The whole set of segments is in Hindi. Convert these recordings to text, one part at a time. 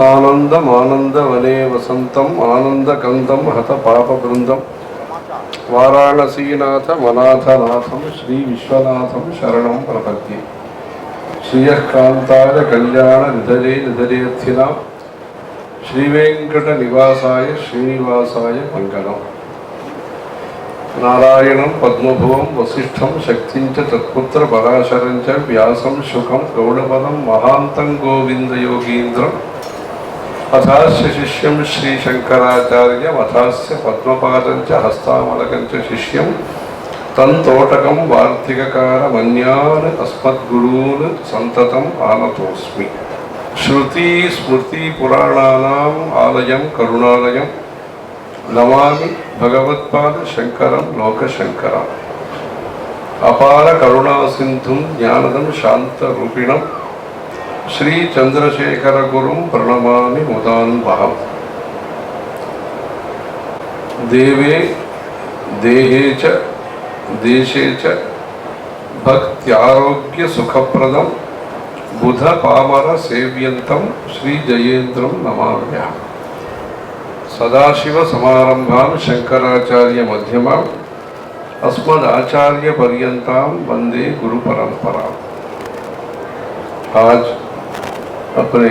सानंदमानंदवने वसंतम आनंदकंदम हत पापवृंदम वाराणसीनाथ मनाथनाथम श्री विश्वनाथम शरणं प्रपद्ये। श्रियः कांताय कल्याण निधरे निधरेत्थिनां श्रीवेंकटनिवासाय श्रीनिवासाय मंगलम्। नारायणं पद्मभुवं वसिष्ठं शक्तिं च तत्पुत्र पराशरं च व्यासं शुकं गौडपदं महान्तं गोविन्दयोगीन्द्रम् अथास्य शिष्यं श्रीशंकराचार्यम् अथास्य पद्मपादं च हस्तामलकं च शिष्यं तन्तोटकं वार्तिककारमन्यान् अस्मद्गुरून् सन्ततम् आनतोऽस्मि। श्रुति स्मृति पुराणानाम् आलयं करुणालयं नमामि भगवत्पाद शंकरं लोकशंकरम्। अपार करुणा सिंधुं ज्ञानदं शान्तरूपिणं श्री चंद्रशेखर गुरुं प्रणमामि मुदान्वहम्। देवे देहे च देशे च भक्त्यारोग्य सुखप्रदं बुध पामर सेव्यन्तं श्री जयेन्द्रं नमाम्यहम्। सदाशिव समारंभां शंकराचार्य मध्यमाम् अस्मदाचार्य पर्यन्तां वंदे गुरु परंपरा। आज अपने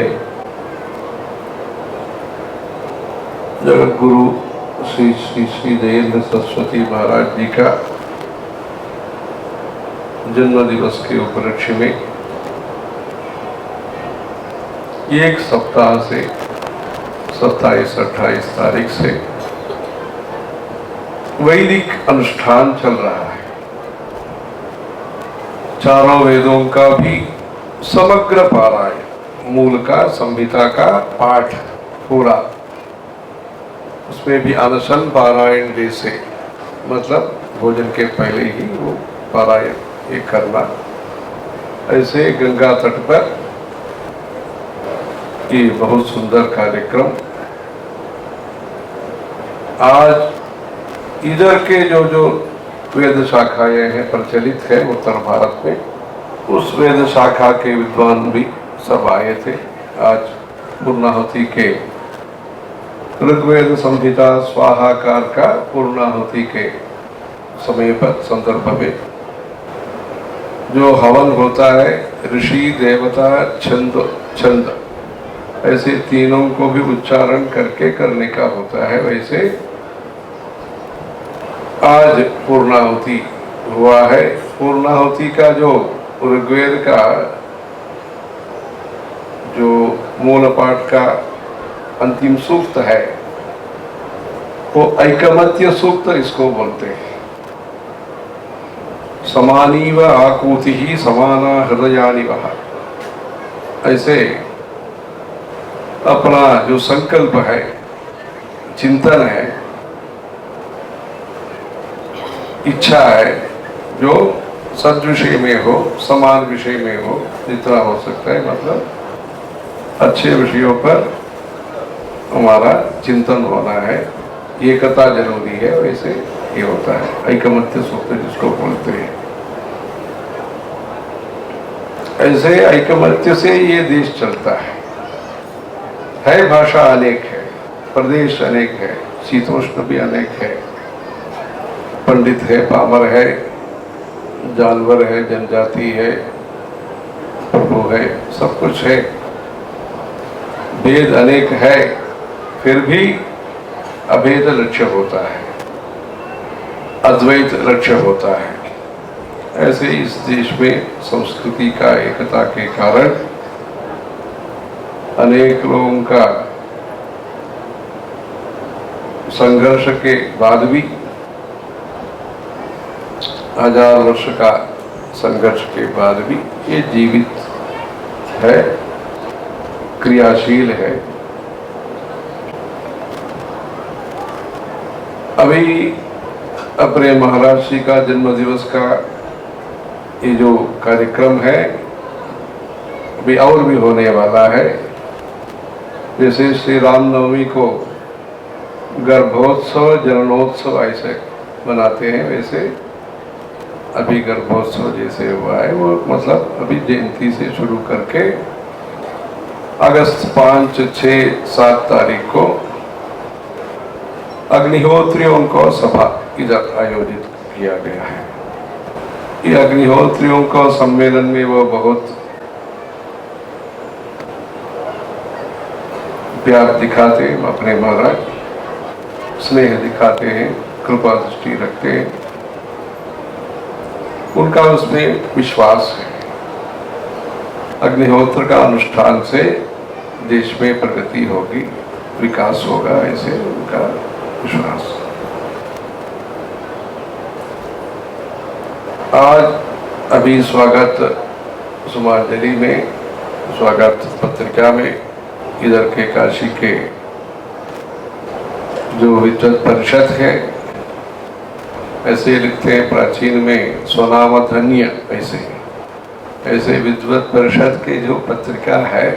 जगत गुरु श्री श्री श्री जयेंद्र सरस्वती महाराज जी का जन्म दिवस के उपलक्ष्य में एक सप्ताह से 27-28 तारीख से वैदिक अनुष्ठान चल रहा है। चारों वेदों का भी समग्र पारायण, मूल का संहिता का पाठ पूरा, उसमें भी अनशन पारायण जैसे, मतलब भोजन के पहले ही वो पारायण ये करना। ऐसे गंगा तट पर ये बहुत सुंदर कार्यक्रम। आज इधर के जो वेद शाखाएं हैं प्रचलित है उत्तर भारत में, उस वेद शाखा के विद्वान भी सब आए थे। आज पूर्णाहुति के ऋग्वेद संहिता स्वाहाकार का पूर्णाहुति के समय पर संदर्भ में जो हवन होता है, ऋषि देवता छंद ऐसे तीनों को भी उच्चारण करके करने का होता है। वैसे आज पूर्णाहुति हुआ है। पूर्णाहुति का जो ऋग्वेद का जो मूल पाठ का अंतिम सूक्त है वो ऐकमत्य सूक्त इसको बोलते हैं। समानीव आकूति ही समाना हृदयानि वह। ऐसे अपना जो संकल्प है, चिंतन है, इच्छा है, जो सद्विषय में हो, समान विषय में हो, जितना हो सकता है, मतलब अच्छे विषयों पर हमारा चिंतन होना है, एकता जरूरी है। वैसे ये होता है ऐकमत्य सूत्र जिसको बोलते हैं। ऐसे ऐकमत्य से ये देश चलता है। भाषा अनेक है, प्रदेश अनेक है, शीतोष्ण भी अनेक है, पंडित है, पामर है, जानवर है, जनजाति है, प्रभु है, सब कुछ है। भेद अनेक है, फिर भी अभेद लक्ष्य होता है, अद्वैत लक्ष्य होता है। ऐसे इस देश में संस्कृति का एकता के कारण अनेक लोगों का संघर्ष के बाद भी, 1000 वर्ष का संघर्ष के बाद भी ये जीवित है, क्रियाशील है। अभी अपने महाराज जी का जन्म दिवस का ये जो कार्यक्रम है अभी और भी होने वाला है। जैसे श्री रामनवमी को गर्भोत्सव जननोत्सव ऐसे मनाते हैं, वैसे अभी गर्भोत्सव जैसे हुआ है वो, मतलब अभी जयंती से शुरू करके अगस्त 5, 6, 7 तारीख को अग्निहोत्रियों को सभा इधर आयोजित किया गया है। ये अग्निहोत्रियों को सम्मेलन में वो बहुत प्यार दिखाते हैं, अपने महाराज स्नेह दिखाते हैं, कृपा दृष्टि रखते हैं, उनका उसमें विश्वास है। अग्निहोत्र का अनुष्ठान से देश में प्रगति होगी, विकास होगा, ऐसे उनका विश्वास। आज अभी स्वागत समाजली में, स्वागत पत्रिका में इधर के काशी के जो विद्वत परिषद है, ऐसे लिखते हैं प्राचीन में स्वनाम धन्य, ऐसे विद्वत परिषद के जो पत्रिका है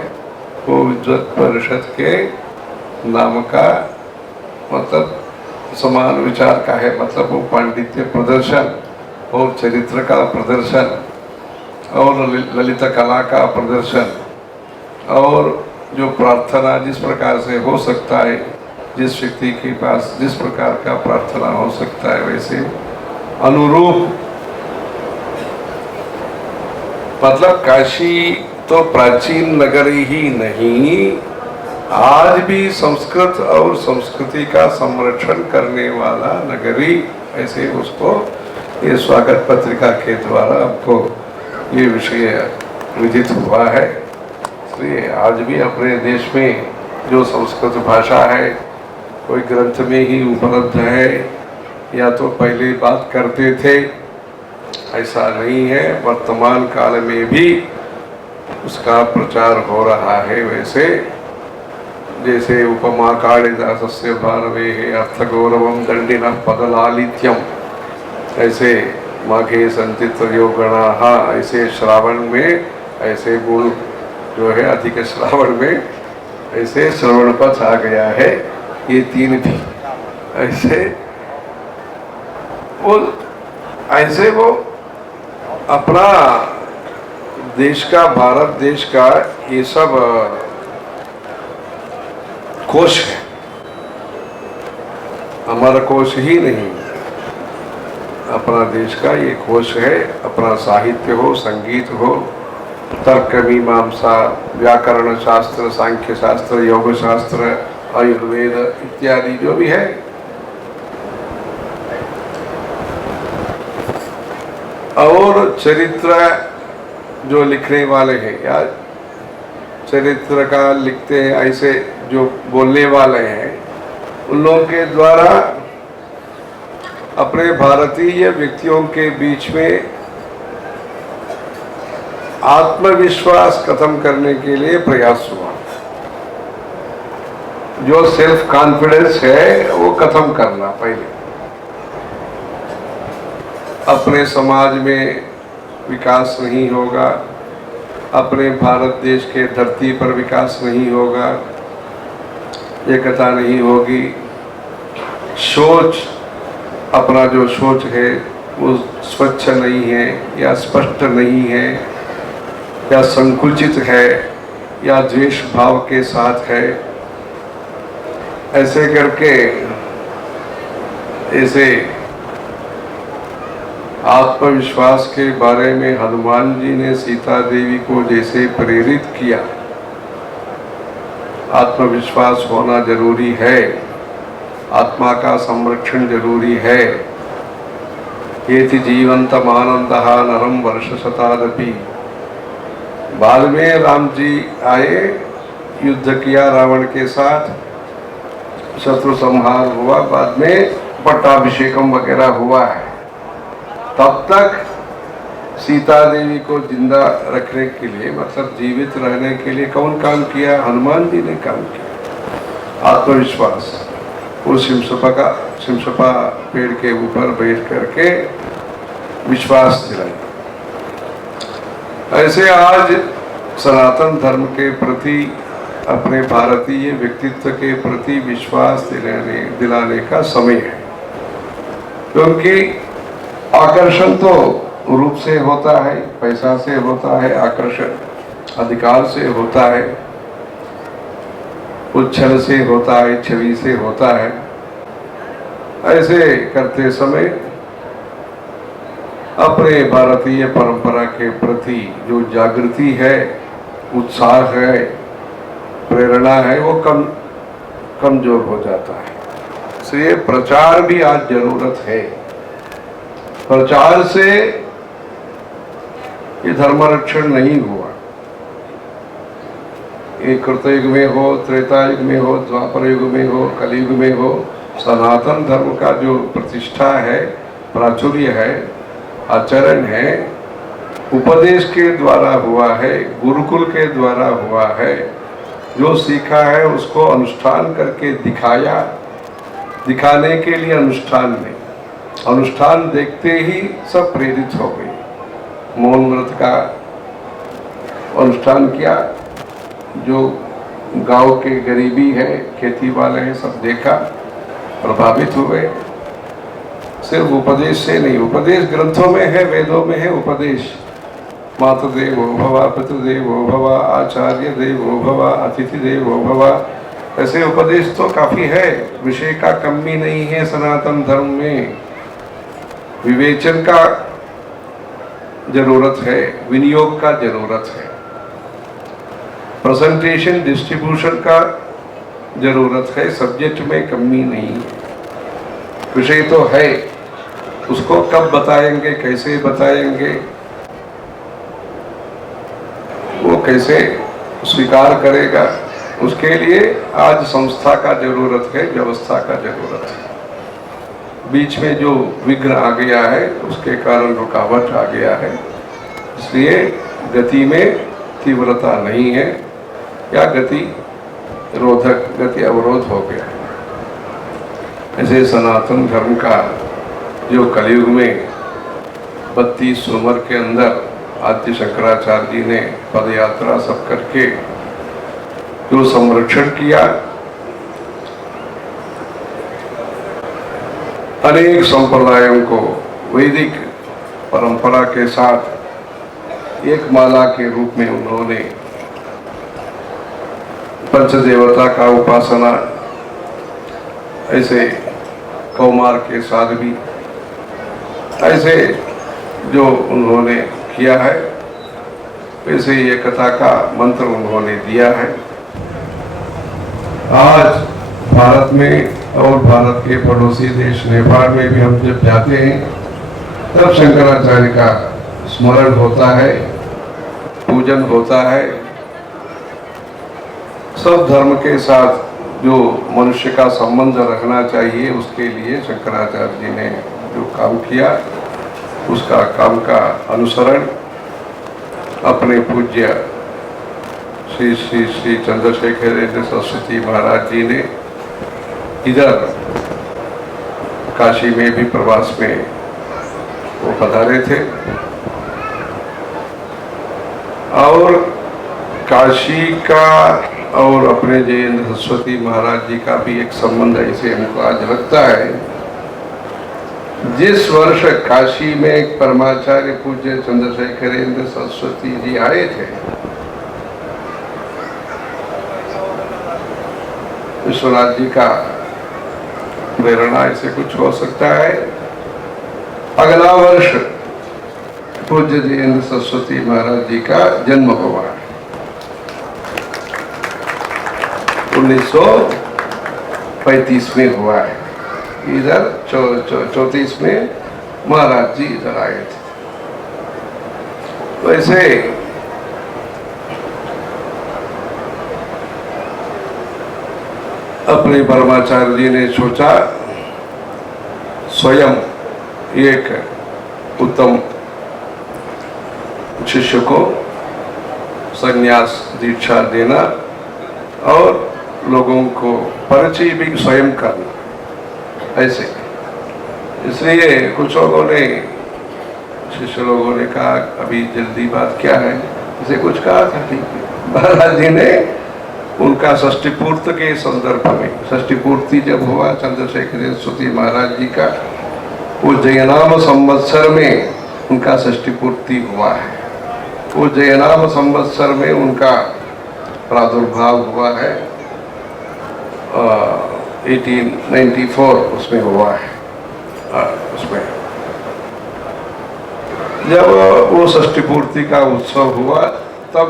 वो विद्वत परिषद के नाम का मतलब समान विचार का है। मतलब वो पांडित्य प्रदर्शन और चरित्र का प्रदर्शन और ललित कला का प्रदर्शन और जो प्रार्थना जिस प्रकार से हो सकता है, जिस व्यक्ति के पास जिस प्रकार का प्रार्थना हो सकता है वैसे अनुरूप, मतलब काशी तो प्राचीन नगरी ही नहीं, आज भी संस्कृत और संस्कृति का संरक्षण करने वाला नगरी, ऐसे उसको ये स्वागत पत्रिका के द्वारा आपको ये विषय विदित हुआ है। इसलिए आज भी अपने देश में जो संस्कृत भाषा है कोई ग्रंथ में ही उपलब्ध है या तो पहले बात करते थे, ऐसा नहीं है। वर्तमान काल में भी उसका प्रचार हो रहा है। वैसे जैसे उपमा कालिदासस्य भारवेः अर्थगौरवं दंडिनः पदलालित्यम, ऐसे माघे सन्ति त्रयोगणाः, ऐसे श्रावण में ऐसे गुण जो है अधिक श्रावण में ऐसे श्रवण पथ आ गया है। ये तीन भी ऐसे वो अपना देश का, भारत देश का ये सब कोश है, हमारा कोश ही नहीं, अपना देश का ये कोश है। अपना साहित्य हो, संगीत हो, तर्क मीमांसा, व्याकरण शास्त्र, सांख्य शास्त्र, योग शास्त्र, आयुर्वेद इत्यादि जो भी है, और चरित्र जो लिखने वाले हैं या चरित्र का लिखते हैं, ऐसे जो बोलने वाले हैं, उन लोगों के द्वारा अपने भारतीय व्यक्तियों के बीच में आत्मविश्वास खत्म करने के लिए प्रयास हुआ। जो सेल्फ कॉन्फिडेंस है वो खत्म करना पहले। अपने समाज में विकास नहीं होगा, अपने भारत देश के धरती पर विकास नहीं होगा, एकता नहीं होगी, सोच, अपना जो सोच है वो स्वच्छ नहीं है या स्पष्ट नहीं है या संकुचित है या द्वेष भाव के साथ है, ऐसे करके ऐसे आत्मविश्वास के बारे में हनुमान जी ने सीता देवी को जैसे प्रेरित किया, आत्मविश्वास होना जरूरी है, आत्मा का संरक्षण जरूरी है। येति जीवंतम आनंदः नरम वर्ष शतादपि। बाद में राम जी आए, युद्ध किया रावण के साथ, शत्रु संहार हुआ, बाद में पट्टाभिषेकम वगैरह हुआ है। तब तक सीता देवी को जिंदा रखने के लिए, मतलब जीवित रहने के लिए कौन काम किया? हनुमान जी ने काम किया। आत्मविश्वास, वो सिमसपा पेड़ के ऊपर बैठ करके विश्वास दिलाया। ऐसे आज सनातन धर्म के प्रति, अपने भारतीय व्यक्तित्व के प्रति विश्वास दिलाने का समय है। क्योंकि आकर्षण तो रूप से होता है, पैसा से होता है, आकर्षण अधिकार से होता है, उच्छल से होता है, छवि से होता है। ऐसे करते समय अपने भारतीय परंपरा के प्रति जो जागृति है, उत्साह है, प्रेरणा है, वो कमजोर हो जाता है। इसलिए प्रचार भी आज जरूरत है। प्रचार से ये धर्मरक्षण नहीं हुआ। ये कृतयुग में हो, त्रेता युग में हो, द्वापर युग में हो, कलयुग में हो, सनातन धर्म का जो प्रतिष्ठा है, प्राचुर्य है, आचरण है, उपदेश के द्वारा हुआ है, गुरुकुल के द्वारा हुआ है। जो सीखा है उसको अनुष्ठान करके दिखाया। दिखाने के लिए अनुष्ठान नहीं, अनुष्ठान देखते ही सब प्रेरित हो गए। मौन व्रत का अनुष्ठान किया, जो गांव के गरीबी है, खेती वाले हैं, सब देखा, प्रभावित हुए। सिर्फ उपदेश से नहीं, उपदेश ग्रंथों में है, वेदों में है उपदेश। मातृ देवो भव, पितृदेवो भव, आचार्य देवो भव, अतिथि देवो भव। ऐसे उपदेश तो काफी है, विषय का कमी नहीं है। सनातन धर्म में विवेचन का जरूरत है, विनियोग का जरूरत है, प्रेजेंटेशन डिस्ट्रीब्यूशन का जरूरत है। सब्जेक्ट में कमी नहीं है, विषय तो है, उसको कब बताएंगे, कैसे बताएंगे, वो कैसे स्वीकार करेगा, उसके लिए आज संस्था का जरूरत है, व्यवस्था का जरूरत है। बीच में जो विघ्न आ गया है उसके कारण रुकावट आ गया है, इसलिए गति में तीव्रता नहीं है, या गति रोधक, गति अवरोध हो गया है। ऐसे सनातन धर्म का जो कलयुग में 32 उम्र के अंदर आद्य शंकराचार्य जी ने पदयात्रा सब करके जो संरक्षण किया, अनेक संप्रदायों को वैदिक परंपरा के साथ एक माला के रूप में उन्होंने पंचदेवता का उपासना, ऐसे कौमार के साथ भी ऐसे जो उन्होंने किया है, वैसे एकता का मंत्र उन्होंने दिया है। आज भारत में और भारत के पड़ोसी देश नेपाल में भी हम जब जाते हैं तब शंकराचार्य का स्मरण होता है, पूजन होता है। सब धर्म के साथ जो मनुष्य का संबंध रखना चाहिए, उसके लिए शंकराचार्य जी ने जो काम किया, उसका काम का अनुसरण अपने पूज्य श्री श्री श्री चंद्रशेखरेंद्र सरस्वती महाराज जी ने इधर काशी में भी प्रवास में वो पधारे थे, और काशी का और अपने जयेंद्र सरस्वती महाराज जी का भी एक संबंध ऐसे हमको आज लगता है। जिस वर्ष काशी में एक परमाचार्य पूज्य चंद्रशेखरेंद्र सरस्वती जी आए थे, विश्वनाथ जी का प्रेरणा ऐसे कुछ हो सकता है। अगला वर्ष पूज्य जयेंद्र सरस्वती महाराज जी का जन्म हुआ है, 1935 में हुआ है। इधर 34 में महाराज जी इधर आए थे। वैसे अपने परमाचार्य जी ने सोचा स्वयं एक उत्तम शिष्य को संन्यास दीक्षा देना और लोगों को परिचय भी स्वयं करना, ऐसे। इसलिए कुछ लोगों ने, शिष्य लोगों ने कहा अभी जल्दी बात क्या है, इसे कुछ कहा था। ठीक है, महाराज जी ने उनका षष्ठी पूर्ति के संदर्भ में, षष्ठी पूर्ति जब हुआ चंद्रशेखर सरस्वती महाराज जी का, वो जयनाम संवत्सर में उनका षष्ठी पूर्ति हुआ है। वो जयनाम संवत्सर में उनका प्रादुर्भाव हुआ है। 1894 उसमें हुआ है। उसमें जब वो षष्ठी पूर्ति का उत्सव हुआ तब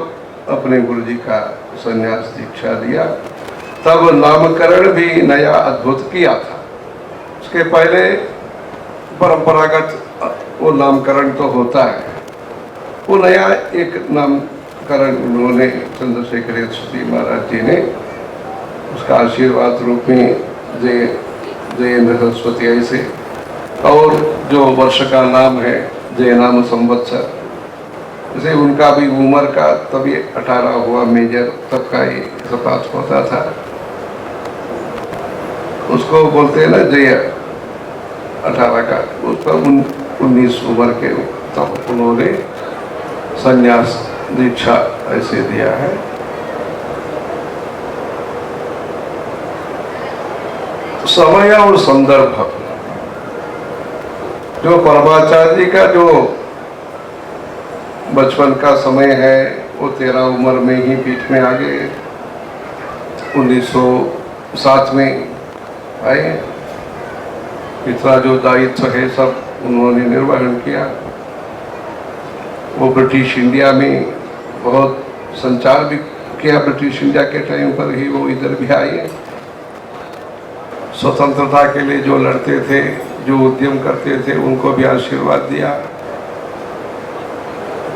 अपने गुरुजी का संन्यास दीक्षा दिया। तब नामकरण भी नया अद्भुत किया था। उसके पहले परंपरागत वो नामकरण तो होता है, वो नया एक नामकरण उन्होंने चंद्रशेखर यशस्वी महाराज जी ने उसका आशीर्वाद रूप में जयेंद्र सरस्वती ऐसे, और जो वर्ष का नाम है जयनाम संवत्सर, जैसे उनका भी उम्र का तभी 18 हुआ मेजर, तब का ही पास होता था। उसको बोलते हैं ना जय 18 का, उस पर 19 उम्र के तब उन्होंने संन्यास दीक्षा ऐसे दिया है। समय और संदर्भ, जो परमाचार्य जी का जो बचपन का समय है वो 13 उम्र में ही पीठ में आ गए, 1907 में आए। इतना जो दायित्व है सब उन्होंने निर्वहन किया। वो ब्रिटिश इंडिया में बहुत संचार भी किया, ब्रिटिश इंडिया के टाइम पर ही वो इधर भी आए। स्वतंत्रता के लिए जो लड़ते थे, जो उद्यम करते थे, उनको भी आशीर्वाद दिया।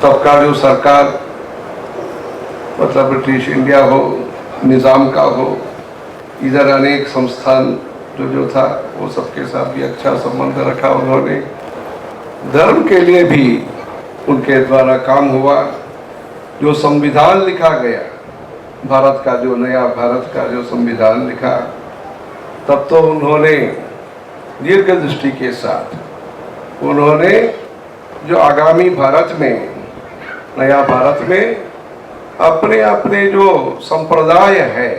तब का जो सरकार, मतलब ब्रिटिश इंडिया हो, निज़ाम का हो, इधर अनेक संस्थान जो था वो सबके साथ भी अच्छा संबंध रखा उन्होंने। धर्म के लिए भी उनके द्वारा काम हुआ। जो संविधान लिखा गया भारत का, जो नया भारत का जो संविधान लिखा, तब तो उन्होंने दीर्घ दृष्टि के साथ उन्होंने जो आगामी भारत में, नया भारत में अपने अपने जो संप्रदाय है,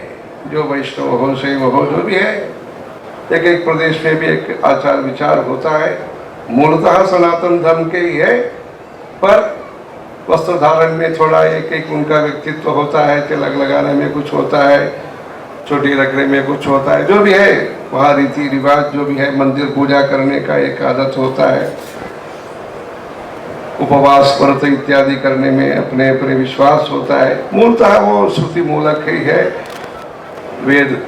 जो वैष्णव हो, शैव हो, जो भी है, एक एक प्रदेश में भी एक आचार विचार होता है, मूलतः सनातन धर्म के ही है, पर वस्त्र धारण में थोड़ा एक एक उनका व्यक्तित्व होता है, तिलक लगाने में कुछ होता है, चोटी रखने में कुछ होता है, जो भी है वहाँ रीति रिवाज जो भी है, मंदिर पूजा करने का एक आदत होता है, उपवास व्रत इत्यादि करने में अपने अपने विश्वास होता है। मूलतः वो श्रुति मूलक ही है, वेद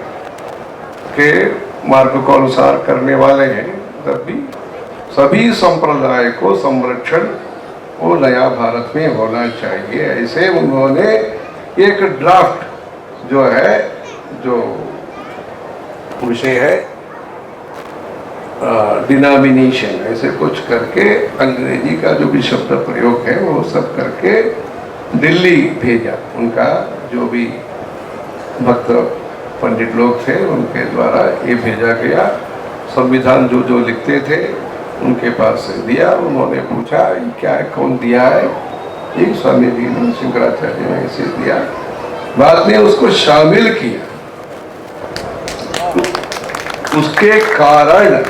के मार्ग को अनुसार करने वाले हैं। तब भी सभी संप्रदाय को संरक्षण वो नया भारत में होना चाहिए, ऐसे उन्होंने एक ड्राफ्ट जो है, जो विषय है डिनोमिनेशन, ऐसे कुछ करके अंग्रेजी का जो भी शब्द प्रयोग है वो सब करके दिल्ली भेजा। उनका जो भी भक्त पंडित लोग थे उनके द्वारा ये भेजा गया। संविधान जो जो लिखते थे उनके पास से दिया। उन्होंने पूछा ये क्या है, कौन दिया है? एक स्वामी जी ने, शंकराचार्य ने इसे दिया। बाद में उसको शामिल किया। उसके कारण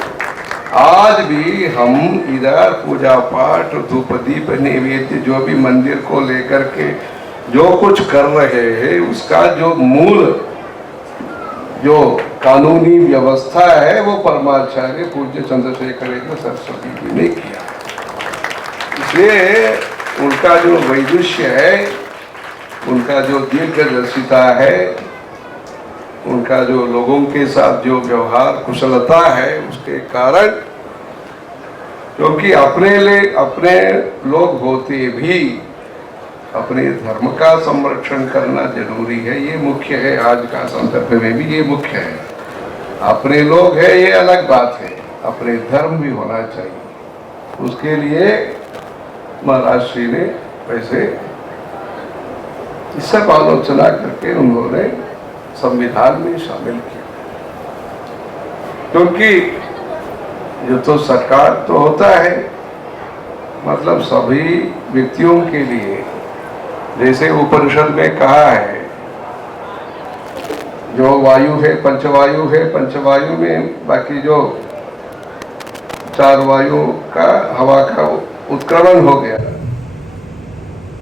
आज भी हम इधर पूजा पाठ, धूप दीप नैवेद्य जो भी मंदिर को लेकर के जो कुछ कर रहे हैं, उसका जो मूल जो कानूनी व्यवस्था है वो परमाचार्य पूज्य चंद्रशेखर सरस्वती जी ने किया। इसलिए उनका जो वैदुष्य है, उनका जो दीर्घदर्शिता है, उनका जो लोगों के साथ जो व्यवहार कुशलता है, उसके कारण, क्योंकि अपने लोग होते भी अपने धर्म का संरक्षण करना जरूरी है, ये मुख्य है। आज का संदर्भ में भी ये मुख्य है। अपने लोग है ये अलग बात है, अपने धर्म भी होना चाहिए। उसके लिए महाराज श्री ने वैसे इस सब आलोचना करके उन्होंने संविधान में शामिल किया। क्योंकि जो तो सरकार तो होता है, मतलब सभी व्यक्तियों के लिए, जैसे उपनिषद में कहा है, जो वायु है पंचवायु है, पंचवायु में बाकी जो चार वायु का हवा का उत्क्रमण हो गया,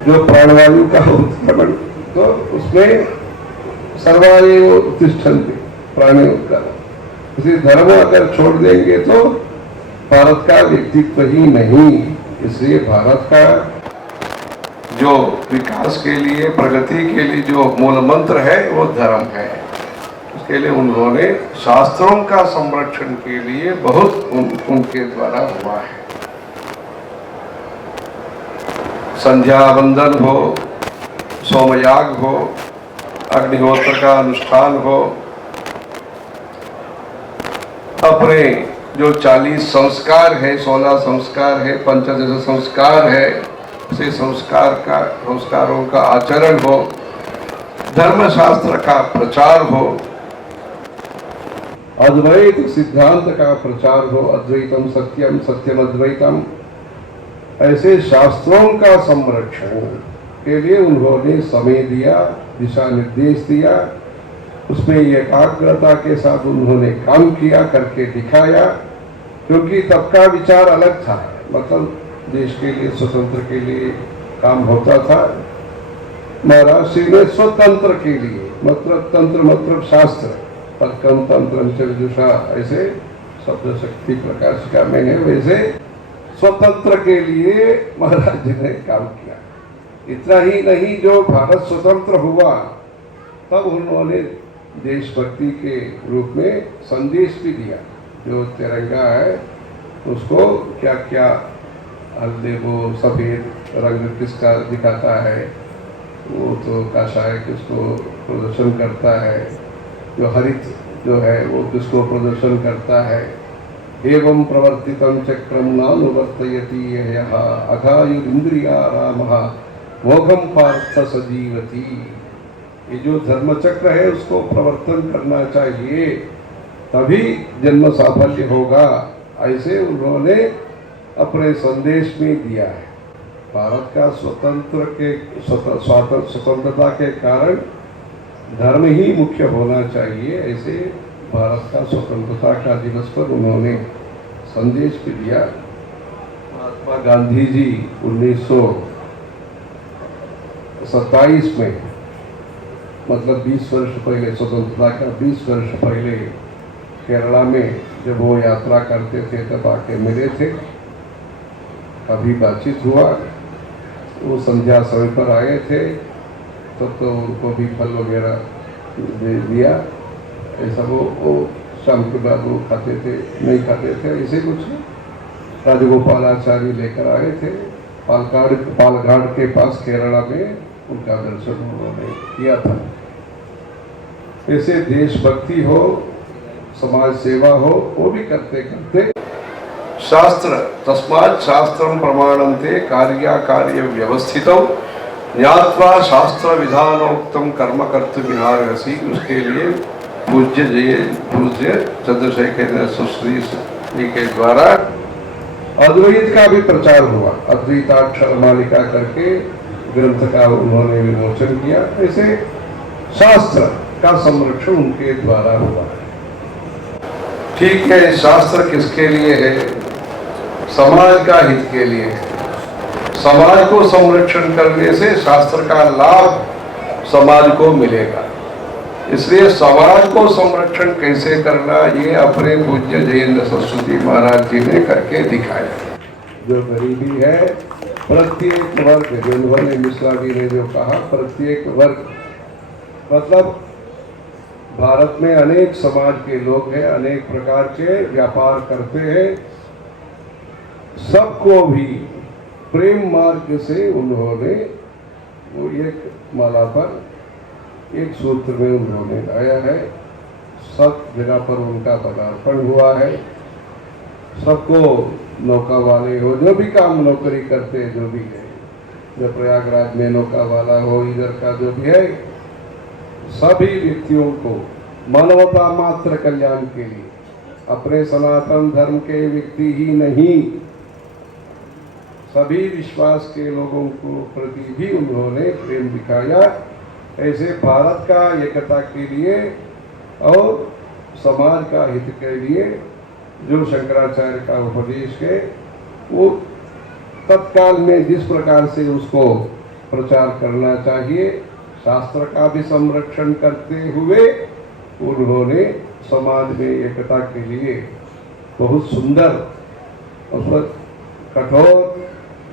जो प्राणवायु का उत्क्रमण, तो उसमें सर्वायु तिष्ठन्ति, प्राणियों का। इसलिए धर्म अगर छोड़ देंगे तो भारत का व्यक्तित्व ही नहीं। इसलिए भारत का जो विकास के लिए, प्रगति के लिए जो मूल मंत्र है वो धर्म है। उसके लिए उन्होंने शास्त्रों का संरक्षण के लिए बहुत उनके द्वारा हुआ है। संध्या वंदन हो, सोमयाग हो, अग्निहोत्र का अनुष्ठान हो, अपने जो 40 संस्कार है, 16 संस्कार है, पंचदश संस्कार है, उसे संस्कारों का आचरण हो, धर्मशास्त्र का प्रचार हो, अद्वैत सिद्धांत का प्रचार हो, अद्वैतम सत्यम सत्यम अद्वैतम, ऐसे शास्त्रों का संरक्षण के लिए उन्होंने समय दिया, दिशा निर्देश दिया। उसमें एकाग्रता के साथ उन्होंने काम किया, करके दिखाया। क्योंकि तब का विचार अलग था, मतलब देश के लिए, स्वतंत्र के लिए काम होता था। महाराष्ट्र में स्वतंत्र के लिए, मतलब तंत्र मतलब शास्त्र, पक्कम तंत्र चर्जुषा, ऐसे शब्द शक्ति प्रकाशिका में है, वैसे स्वतंत्र के लिए महाराज जी ने काम किया। इतना ही नहीं, जो भारत स्वतंत्र हुआ तब उन्होंने देशभक्ति के रूप में संदेश भी दिया। जो तिरंगा है उसको क्या क्या हल्दे वो सफेद रंग किसका दिखाता है, वो तो काशाय किसको प्रदर्शन करता है, जो हरित जो है वो किसको प्रदर्शन करता है। एवं प्रवर्तितं चक्रम नानुवर्तयति यः अघायुरिंद्रिया रामः मोघम पार्थ सजीवति। ये जो धर्मचक्र है उसको प्रवर्तन करना चाहिए, तभी जन्म साफल्य होगा, ऐसे उन्होंने अपने संदेश में दिया है। भारत का स्वतंत्रता के कारण धर्म ही मुख्य होना चाहिए, ऐसे भारत का स्वतंत्रता का दिवस पर उन्होंने संदेश भी दिया। महात्मा गांधी जी 1927 में, मतलब 20 वर्ष पहले, स्वतंत्रता का 20 वर्ष पहले केरला में जब वो यात्रा करते थे तब आके मिले थे, अभी बातचीत हुआ। वो संध्या समय पर आए थे, तब तो उनको भी फल वगैरह दे दिया। ऐसा वो शाम के बाद वो खाते थे, नहीं खाते थे, ऐसे कुछ राजगोपालाचार्य लेकर आए थे। पालघाट के पास केरला में उनका दर्शन उन्होंने किया था। ऐसे देशभक्ति हो, समाज सेवा हो, वो भी करते करते शास्त्र तस्मात् शास्त्रं प्रमाणन्ते कार्याकार्य व्यवस्थितौ ज्ञात्वा शास्त्र विधानोक्तम कर्म कर्तव्यार्हसि। उसके लिए पूज्य चंद्रशेखर शास्त्री जी के द्वारा अद्वैत का भी प्रचार हुआ। अद्वैताक्षर मालिका करके ग्रंथ का उन्होंने विमोचन किया। ऐसे शास्त्र का संरक्षण उनके द्वारा हुआ। ठीक है, शास्त्र किसके लिए है? समाज का हित के लिए है। समाज को संरक्षण करने से शास्त्र का लाभ समाज को मिलेगा। इसलिए समाज को संरक्षण कैसे करना, ये अपने पूज्य जयेंद्र सरस्वती महाराज जी ने करके दिखाया। जो गरीबी है, प्रत्येक वर्ग, जो उन्होंने मिश्रा जी ने जो कहा, प्रत्येक वर्ग, मतलब भारत में अनेक समाज के लोग हैं, अनेक प्रकार के व्यापार करते हैं, सबको भी प्रेम मार्ग से उन्होंने वो एक माला पर एक सूत्र में उन्होंने लाया है। सब जगह पर उनका पदार्पण हुआ है। सबको नौका वाले हो, जो भी काम नौकरी करते हैं, जो भी है, जो प्रयागराज में नौका वाला हो, इधर का जो भी है, सभी व्यक्तियों को मानवता मात्र कल्याण के लिए, अपने सनातन धर्म के व्यक्ति ही नहीं, सभी विश्वास के लोगों को प्रति भी उन्होंने प्रेम दिखाया। ऐसे भारत का एकता के लिए और समाज का हित के लिए जो शंकराचार्य का उपदेश है, वो तत्काल में जिस प्रकार से उसको प्रचार करना चाहिए, शास्त्र का भी संरक्षण करते हुए उन्होंने समाज में एकता के लिए बहुत सुंदर, उस पर कठोर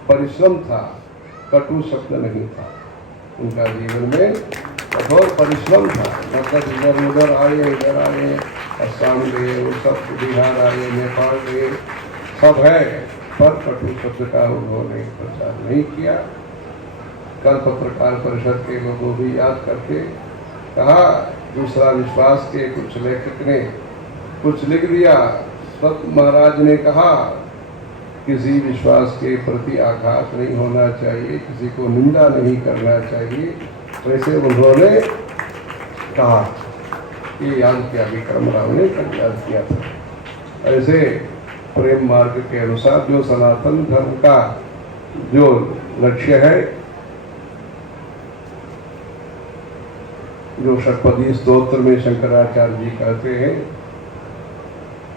परिश्रम था, कटु शब्द नहीं था। उनका जीवन में कठोर परिश्रम था। मतलब इधर उधर आए, असम गए, वो सब बिहार आए, नेपाल गए, सब है, पर कटु शब्द का उन्होंने प्रचार नहीं किया। कल पत्रकार परिषद के लोगों भी याद करके कहा, दूसरा विश्वास के कुछ लेखक ने कुछ लिख दिया। सत महाराज ने कहा, किसी विश्वास के प्रति आघात नहीं होना चाहिए, किसी को निंदा नहीं करना चाहिए। वैसे उन्होंने कहा कि याद किया, विक्रम राव ने कल याद किया था। ऐसे प्रेम मार्ग के अनुसार जो सनातन धर्म का जो लक्ष्य है, जो षटपदी स्तोत्र में शंकराचार्य जी कहते हैं,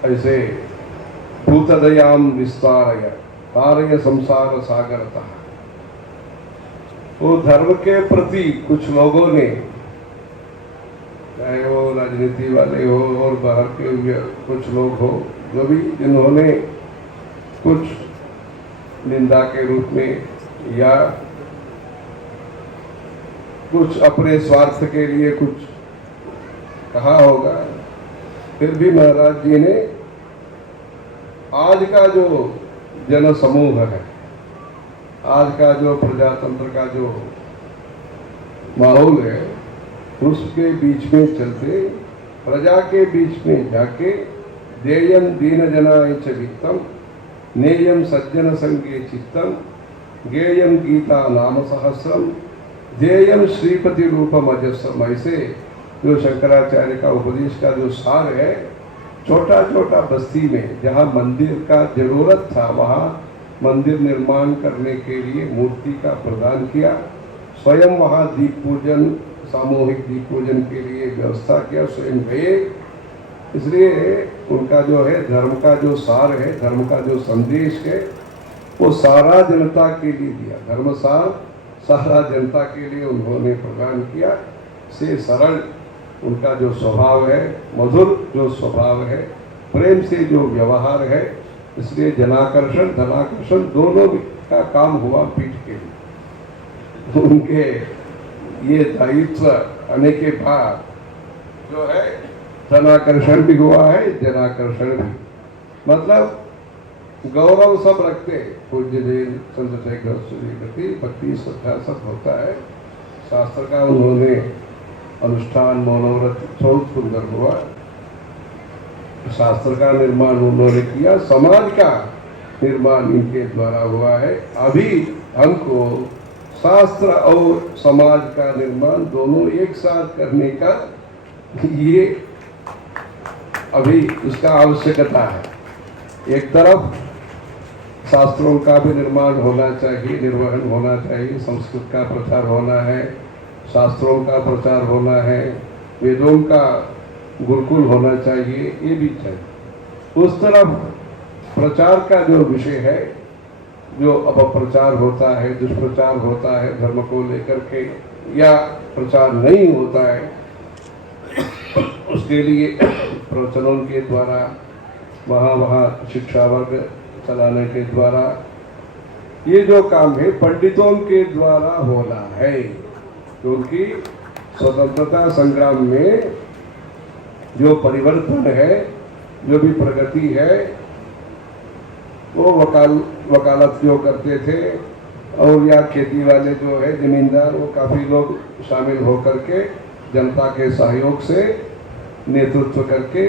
ऐसे भूतदयाम विस्तारय तारय संसार सागरतः। वो धर्म के प्रति कुछ लोगों ने, चाहे वो राजनीति वाले हो और बाहर के कुछ लोग हो, जो भी जिन्होंने कुछ निंदा के रूप में या कुछ अपने स्वार्थ के लिए कुछ कहा होगा, फिर भी महाराज जी ने आज का जो जन समूह है, आज का जो प्रजातंत्र का जो माहौल है, उसके बीच में चलते, प्रजा के बीच में जाके, देयम दीन जनाय च वित्तम नेयम सज्जन संगे चित्तम गेयम गीता नाम सहस्रम ध्येयम श्रीपति रूपम अजस्रम। ऐसे जो शंकराचार्य का उपदेश का जो सार है, छोटा छोटा बस्ती में जहाँ मंदिर का जरूरत था, वहाँ मंदिर निर्माण करने के लिए मूर्ति का प्रदान किया। स्वयं वहाँ दीप पूजन, सामूहिक दीप पूजन के लिए व्यवस्था किया, स्वयं गए। इसलिए उनका जो है धर्म का जो सार है, धर्म का जो संदेश है, वो सारा जनता के लिए दिया। धर्म सार सारा जनता के लिए उन्होंने प्रदान किया। से सरल उनका जो स्वभाव है, मधुर जो स्वभाव है, प्रेम से जो व्यवहार है, इसलिए जनाकर्षण धनाकर्षण दोनों का काम हुआ पीठ के लिए। उनके ये दायित्व आने के बाद जो है धनाकर्षण भी हुआ है, जनाकर्षण भी। मतलब गौरव सब रखते, पूज्य देव संत शेखर सूर्य भक्ति श्रद्धा सब होता है। शास्त्र का उन्होंने अनुष्ठान मनोरथ बहुत सुंदर हुआ। शास्त्र का निर्माण उन्होंने किया, समाज का निर्माण इनके द्वारा हुआ है। अभी हमको शास्त्र और समाज का निर्माण दोनों एक साथ करने का ये अभी इसका आवश्यकता है। एक तरफ शास्त्रों का भी निर्माण होना चाहिए, निर्वहन होना चाहिए, संस्कृत का प्रचार होना है, शास्त्रों का प्रचार होना है, वेदों का गुरुकुल होना चाहिए, ये भी चाहिए। उस तरफ प्रचार का जो विषय है, जो अपप्रचार होता है, दुष्प्रचार होता है धर्म को लेकर के, या प्रचार नहीं होता है, उसके लिए प्रवचनों के द्वारा वहाँ शिक्षा वर्ग चलाने के द्वारा ये जो काम है पंडितों के द्वारा होना है। क्योंकि स्वतंत्रता संग्राम में जो परिवर्तन है, जो भी प्रगति है, वो वकालत जो करते थे, और या खेती वाले जो है जमींदार, वो काफ़ी लोग शामिल होकर के जनता के सहयोग से नेतृत्व करके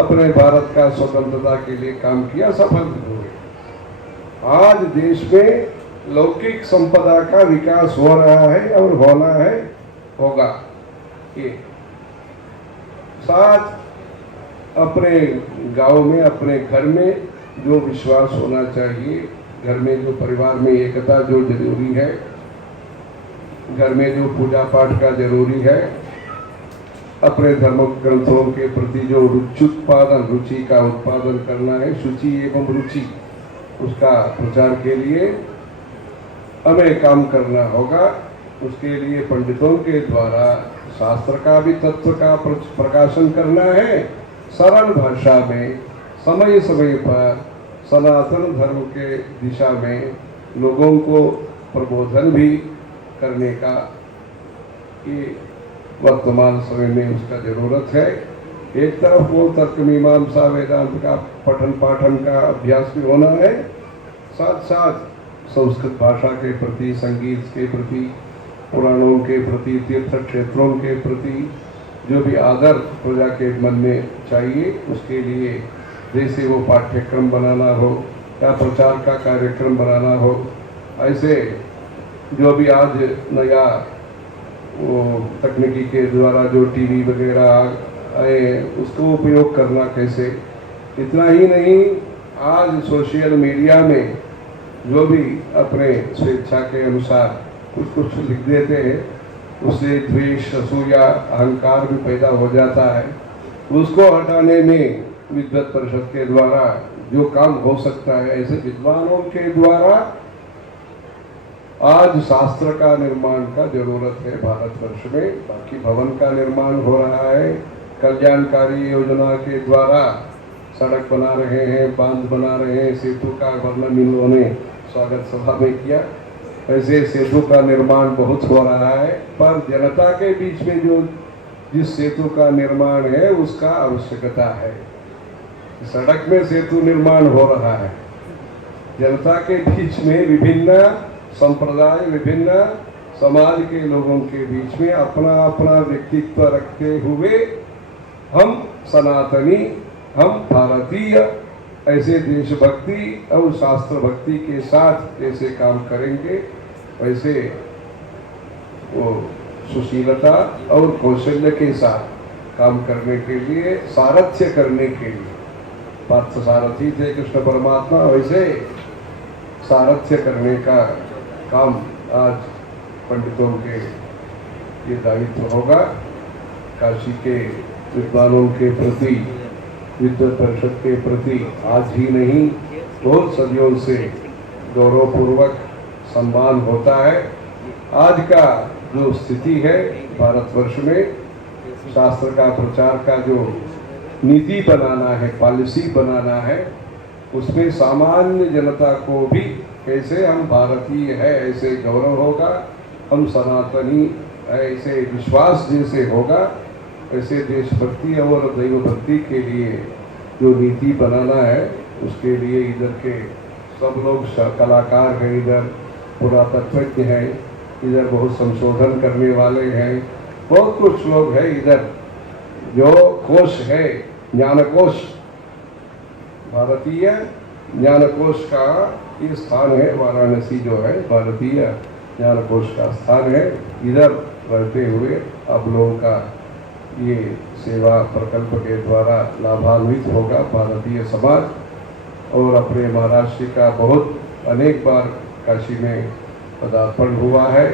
अपने भारत का स्वतंत्रता के लिए काम किया, सफल हुए। आज देश में लौकिक संपदा का विकास हो रहा है और होना है, होगा। ये साथ अपने गांव में, अपने घर में जो विश्वास होना चाहिए, घर में जो परिवार में एकता जो जरूरी है, घर में जो पूजा पाठ का जरूरी है, अपने धर्म ग्रंथों के प्रति जो रुचि का उत्पादन करना है, शुचि एवं रुचि, उसका प्रचार के लिए हमें काम करना होगा। उसके लिए पंडितों के द्वारा शास्त्र का भी तत्व का प्रकाशन करना है, सरल भाषा में समय समय पर सनातन धर्म के दिशा में लोगों को प्रबोधन भी करने का ये वर्तमान समय में उसका जरूरत है। एक तरफ वो तर्क मीमांसा वेदांत का पठन पाठन का अभ्यास भी होना है, साथ साथ संस्कृत भाषा के प्रति, संगीत के प्रति, पुराणों के प्रति, तीर्थ क्षेत्रों के प्रति जो भी आदर प्रजा के मन में चाहिए, उसके लिए जैसे वो पाठ्यक्रम बनाना हो या प्रचार का कार्यक्रम बनाना हो, ऐसे जो भी आज नया वो तकनीकी के द्वारा जो टीवी वगैरह आए उसको उपयोग करना कैसे। इतना ही नहीं, आज सोशल मीडिया में जो भी अपने स्वेच्छा के अनुसार कुछ कुछ लिख देते हैं, उससे द्वेष, असूया, अहंकार भी पैदा हो जाता है। उसको हटाने में विद्वत परिषद के द्वारा जो काम हो सकता है, ऐसे विद्वानों के द्वारा आज शास्त्र का निर्माण का जरूरत है भारतवर्ष में। बाकी भवन का निर्माण हो रहा है, कल्याणकारी योजना के द्वारा सड़क बना रहे हैं, बांध बना रहे हैं, सेतु का वर्णन इन्होंने स्वागत सभा में किया। ऐसे सेतु का निर्माण बहुत हो रहा है, पर जनता के बीच में जो जिस सेतु का निर्माण है उसका आवश्यकता है। सड़क में सेतु निर्माण हो रहा है, जनता के बीच में विभिन्न संप्रदाय, विभिन्न समाज के लोगों के बीच में अपना अपना व्यक्तित्व रखते हुए हम सनातनी, हम भारतीय ऐसे देशभक्ति और शास्त्र भक्ति के साथ जैसे काम करेंगे, वैसे वो सुशीलता और कौशल्य के साथ काम करने के लिए, सारथ्य करने के लिए, पार्थ सारथी थे कृष्ण परमात्मा, वैसे सारथ्य करने का काम आज पंडितों के ये दायित्व होगा। काशी के विद्वानों के प्रति, विद्वत परिषद के प्रति आज ही नहीं बहुत सदियों से गौरवपूर्वक सम्मान होता है। आज का जो स्थिति है भारतवर्ष में, शास्त्र का प्रचार का जो नीति बनाना है, पॉलिसी बनाना है, उसमें सामान्य जनता को भी कैसे हम भारतीय है ऐसे गौरव होगा, हम सनातनी ऐसे विश्वास जैसे होगा, ऐसे देशभक्ति और दैव भक्ति के लिए जो नीति बनाना है, उसके लिए इधर के सब लोग कलाकार हैं, इधर पुरातत्वज्ञ हैं, इधर बहुत संशोधन करने वाले हैं, बहुत कुछ लोग हैं इधर। जो कोश है, ज्ञानकोश, भारतीय ज्ञानकोश का ये स्थान है, वाराणसी जो है भारतीय ज्ञानकोश का स्थान है। इधर रहते हुए आप लोगों का ये सेवा प्रकल्प के द्वारा लाभान्वित होगा भारतीय समाज। और अपने महाराष्ट्र का बहुत अनेक बार काशी में पदार्पण हुआ है,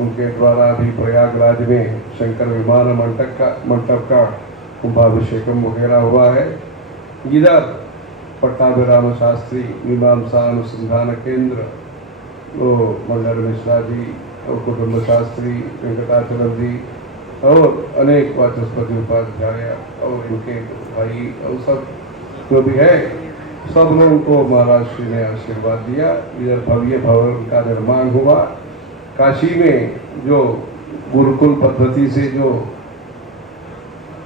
उनके द्वारा भी प्रयागराज में शंकर विमान मंडप का कुंभाभिषेकम वगैरह हुआ है। इधर पट्टाभिराम शास्त्री मीमांसा अनुसंधान केंद्र, वो मंडल मिश्रा जी और कुटुंब शास्त्री वेंकटाचलम जी और अनेक वाचस्पति उपाध्याय और इनके भाई और सब जो भी है, सब लोगों को महाराज श्री ने आशीर्वाद दिया। इधर भव्य भवन का निर्माण हुआ। काशी में जो गुरुकुल पद्धति से जो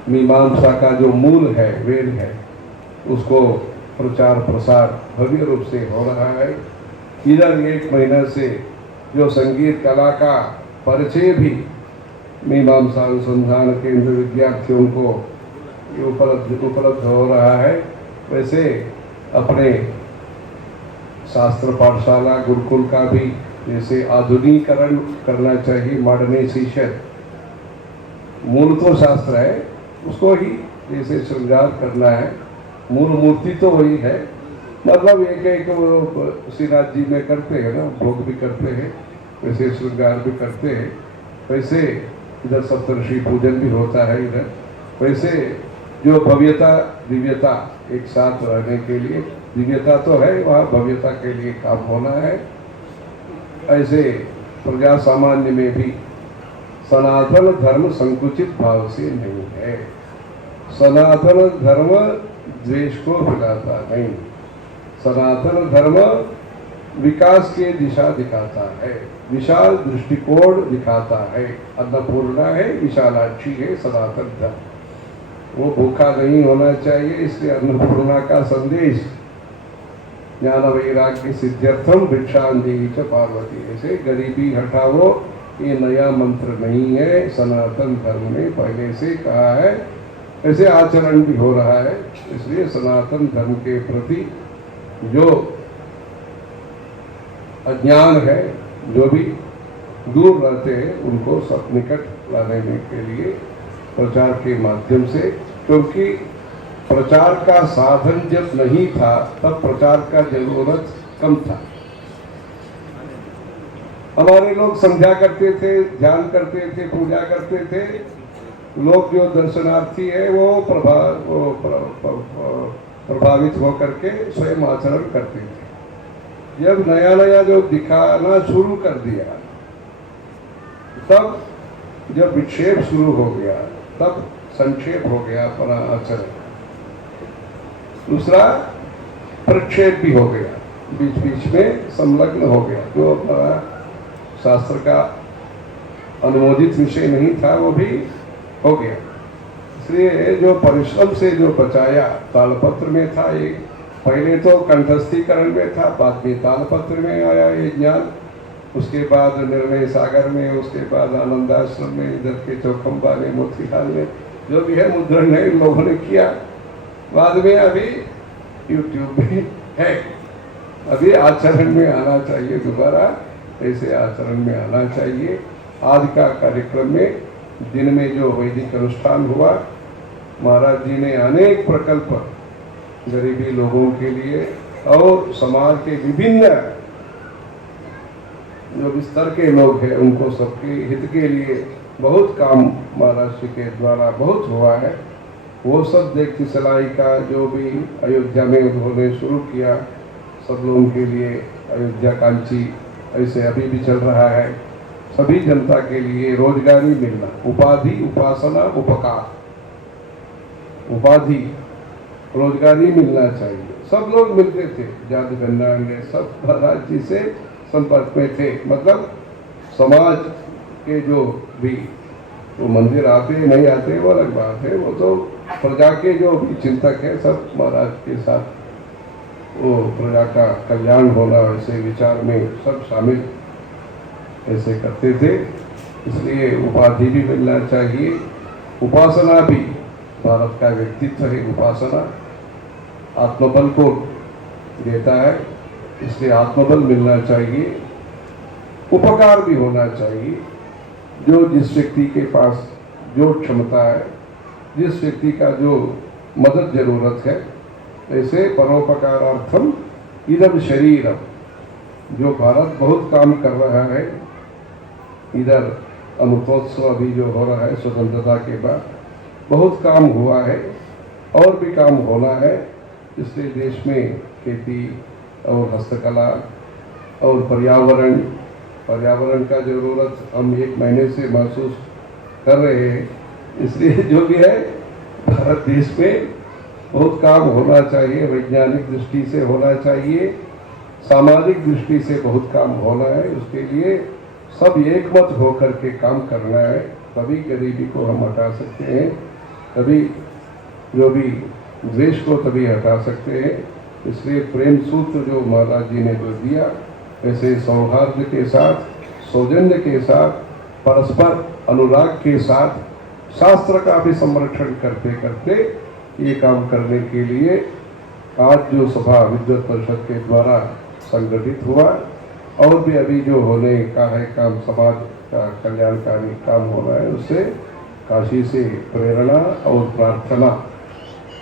मीमांसा का जो मूल है, वेद है, उसको प्रचार प्रसार भव्य रूप से हो रहा है। इधर 1 महीना से जो संगीत कला का परिचय भी मीमांसा अनुसंधान केंद्र विद्यार्थियों को उपलब्ध हो रहा है। वैसे अपने शास्त्र पाठशाला गुरुकुल का भी जैसे आधुनिकीकरण करना चाहिए, मॉडर्नाइजेशन। मूल तो शास्त्र है, उसको ही जैसे श्रृंगार करना है। मूल मूर्ति तो वही है, मतलब एक वो श्रीनाथ जी में करते हैं ना, भोग भी करते हैं, वैसे श्रृंगार भी करते हैं। वैसे इधर सप्तऋषि पूजन भी होता है इधर। वैसे जो भव्यता दिव्यता एक साथ रहने के लिए, दिव्यता तो है, वहाँ भव्यता के लिए काम होना है। ऐसे प्रजा सामान्य में भी सनातन धर्म संकुचित भाव से नहीं है। सनातन धर्म द्वेष को फैलाता नहीं। सनातन धर्म विकास की दिशा दिखाता है, विशाल दृष्टिकोण दिखाता है। अन्नपूर्णा है, विशालाक्षी है सनातन धर्म। वो भूखा नहीं होना चाहिए, इसलिए अन्नपूर्णा का संदेश ज्ञान वैराग्य सिद्ध्यर्थम भिक्षां देहि च पार्वती, ऐसे गरीबी हटाओ ये नया मंत्र नहीं है, सनातन धर्म ने पहले से कहा है, ऐसे आचरण भी हो रहा है। इसलिए सनातन धर्म के प्रति जो अज्ञान है, जो भी दूर रहते हैं, उनको सब निकट लाने के लिए प्रचार के माध्यम से, क्योंकि प्रचार का साधन जब नहीं था तब प्रचार का जरूरत कम था। हमारे लोग संध्या करते थे, ध्यान करते थे, पूजा करते थे। लोग जो दर्शनार्थी है वो प्रभावित होकर के स्वयं आचरण करते थे। जब नया नया जो दिखाना शुरू कर दिया, तब जब विक्षेप शुरू हो गया, तब संक्षेप हो गया अपना आचरण। दूसरा प्रक्षेप भी हो गया, बीच बीच में संलग्न हो गया। जो हमारा शास्त्र का अनुमोदित विषय नहीं था वो भी हो गया। इसलिए जो परिश्रम से जो बचाया, तालपत्र में था ये, पहले तो कंठस्थीकरण में था, बाद में तालपत्र में आया ये ज्ञान, उसके बाद निर्णय सागर में, उसके बाद आनंदाश्रम में, इधर के चौखंबा में, मोतीहाल में, जो भी है मुद्रण है इन लोगों ने किया। बाद में अभी यूट्यूब में है। अभी आचरण में आना चाहिए, दोबारा ऐसे आचरण में आना चाहिए। आज का कार्यक्रम में दिन में जो वैदिक अनुष्ठान हुआ, महाराज जी ने अनेक प्रकल्प गरीबी लोगों के लिए और समाज के विभिन्न जो स्तर के लोग हैं उनको सबके हित के लिए बहुत काम महाराज जी के द्वारा बहुत हुआ है। वो सब देखती सलाई का जो भी अयोध्या में उन्होंने शुरू किया, सब लोगों के लिए अयोध्या कांची ऐसे अभी भी चल रहा है। सभी जनता के लिए रोजगारी मिलना, उपाधि, उपासना, उपकार, उपाधि, रोजगारी मिलना चाहिए। सब लोग मिलते थे, जाति गन्ना में सब महाराज जी से संपर्क में थे। मतलब समाज के जो भी तो मंदिर आते नहीं आते वो अलग बात है, वो तो प्रजा के जो भी चिंतक है सब महाराज के साथ वो प्रजा का कल्याण होना ऐसे विचार में सब शामिल ऐसे करते थे। इसलिए उपाधि भी मिलना चाहिए। उपासना भी भारत का व्यक्तित्व है। उपासना आत्मबल को देता है, इसलिए आत्मबल मिलना चाहिए। उपकार भी होना चाहिए। जो जिस व्यक्ति के पास जो क्षमता है, जिस व्यक्ति का जो मदद जरूरत है, ऐसे परोपकारार्थम इदम शरीरम, जो भारत बहुत काम कर रहा है। इधर अमृतोत्सव अभी जो हो रहा है स्वतंत्रता के बाद, बहुत काम हुआ है और भी काम होना है। इसलिए देश में खेती और हस्तकला और पर्यावरण का जरूरत हम 1 महीने से महसूस कर रहे हैं। इसलिए जो भी है भारत देश में बहुत काम होना चाहिए। वैज्ञानिक दृष्टि से होना चाहिए, सामाजिक दृष्टि से बहुत काम होना है। उसके लिए सब एकमत होकर के काम करना है, तभी गरीबी को हम हटा सकते हैं, तभी जो भी द्वेष को तभी हटा सकते हैं। इसलिए प्रेम सूत्र जो महाराज जी ने जो दिया, ऐसे सौहार्द के साथ, सौजन्य के साथ, परस्पर अनुराग के साथ, शास्त्र का भी संरक्षण करते करते ये काम करने के लिए आज जो सभा विद्वत परिषद के द्वारा संगठित हुआ और भी अभी जो होने का है काम, समाज का कल्याणकारी काम हो रहा है, उससे काशी से प्रेरणा और प्रार्थना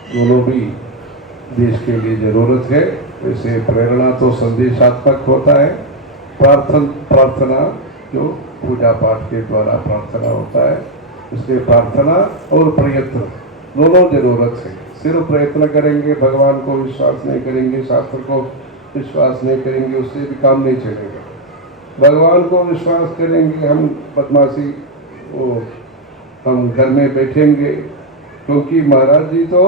दोनों भी देश के लिए जरूरत है। वैसे प्रेरणा तो संदेशात्मक होता है, प्रार्थना जो पूजा पाठ के द्वारा प्रार्थना होता है, इसलिए प्रार्थना और प्रयत्न दोनों जरूरत है। सिर्फ प्रयत्न करेंगे, भगवान को विश्वास नहीं करेंगे, शास्त्र को विश्वास नहीं करेंगे, उससे भी काम नहीं चलेगा। भगवान को विश्वास करेंगे, हम बदमाशी वो हम घर में बैठेंगे, क्योंकि महाराज जी तो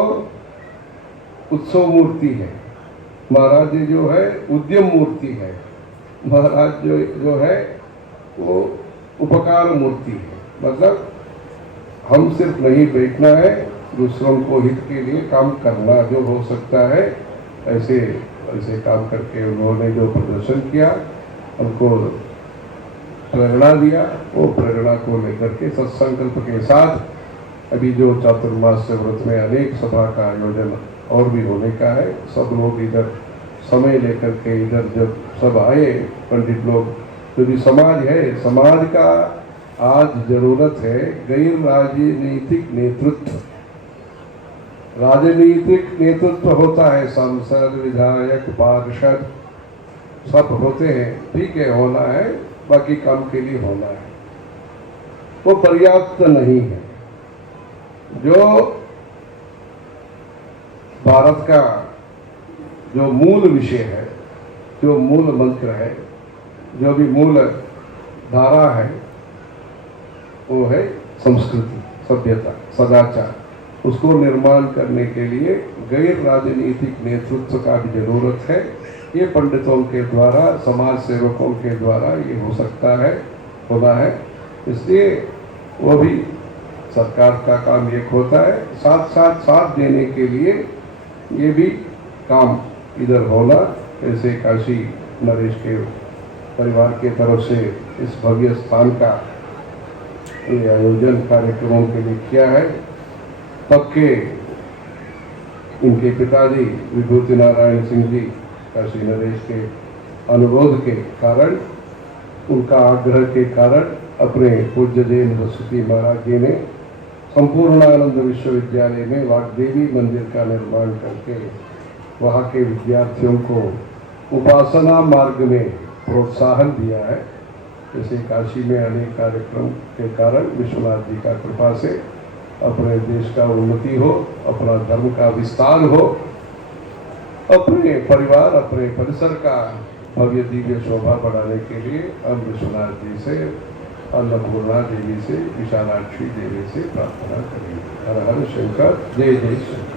उत्सव मूर्ति है, महाराज जी जो है उद्यम मूर्ति है, महाराज जो है वो उपकार मूर्ति है। मतलब हम सिर्फ नहीं बैठना है, दूसरों को हित के लिए काम करना जो हो सकता है, ऐसे ऐसे काम करके उन्होंने जो प्रदर्शन किया, हमको प्रेरणा दिया, वो प्रेरणा को लेकर के सत्संकल्प के साथ अभी जो चातुर्मास व्रत में अनेक सभा का आयोजन और भी होने का है। सब लोग इधर समय लेकर के इधर जब सब आए, पंडित लोग, जो भी समाज है, समाज का आज जरूरत है गैर राजनीतिक नेतृत्व। राजनीतिक नेतृत्व होता है, सांसद, विधायक, पार्षद सब होते हैं, ठीक है, होना है, बाकी काम के लिए होना है, वो पर्याप्त नहीं है। जो भारत का जो मूल विषय है, जो मूल मंत्र है, जो भी मूल धारा है, वो है संस्कृति, सभ्यता, सदाचार। उसको निर्माण करने के लिए गैर राजनीतिक नेतृत्व का भी जरूरत है। ये पंडितों के द्वारा, समाज सेवकों के द्वारा ये हो सकता है, होना है। इसलिए वो भी सरकार का काम एक होता है, साथ साथ साथ देने के लिए ये भी काम इधर होना। ऐसे काशी नरेश के परिवार के तरफ से इस भव्य स्थान का ये आयोजन कार्यक्रमों के लिए किया है। पक्के इनके पिताजी विभूति नारायण सिंह जी काशी नरेश के अनुरोध के कारण, उनका आग्रह के कारण अपने पूज्य जैन सरस्वती महाराज जी ने संपूर्णानंद विश्वविद्यालय में वाग्देवी मंदिर का निर्माण करके वहाँ के विद्यार्थियों को उपासना मार्ग में प्रोत्साहन दिया है। जैसे काशी में अनेक कार्यक्रम के कारण विश्वनाथ जी का कृपा से अपने देश का उन्नति हो, अपना धर्म का विस्तार हो, अपने परिवार, अपने परिसर का भव्य दिव्य शोभा बढ़ाने के लिए हम विश्वनाथ जी से, अन्नपूर्णा देवी से, विशालाक्षी देवी से प्रार्थना करेंगे। हर हर शंकर, जय जय शंकर।